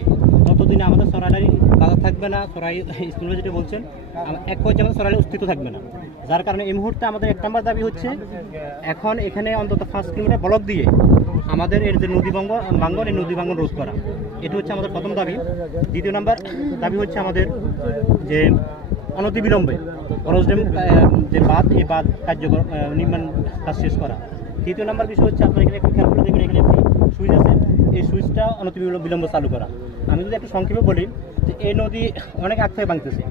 থাকে ততদিনে আমাদের সরাইল বাজার থাকবে না, সরাই স্কুল যেটা বলছেন এক হচ্ছে আমাদের সরাইলের অস্তিত্ব থাকবে না। যার কারণে এই মুহূর্তে আমাদের 1 নম্বর দাবি হচ্ছে এখন এখানে অন্তত 5 কিলোমিটার ব্লক দিয়ে আমাদের এর যে নদী ভাঙ্গন এই নদী ভাঙ্গন রোধ করা, এটা হচ্ছে আমাদের প্রথম দাবি। দ্বিতীয় নম্বর দাবি হচ্ছে আমাদের যে অনতিবিলম্বে বরজডেম যে বাঁধ এই বাঁধ কার্যকর নির্মাণ কাজ শেষ করা। তৃতীয় নম্বর বিষয় হচ্ছে আপনার এখানে একটু খেয়াল করে দেখবেন, এখানে একটি সুইচ আছে, এই সুইচটা অনতিবিলম্ব চালু করা। আমি যদি একটু সংক্ষেপে বলি যে এই নদী অনেক আগ থেকে ভাঙতেছে,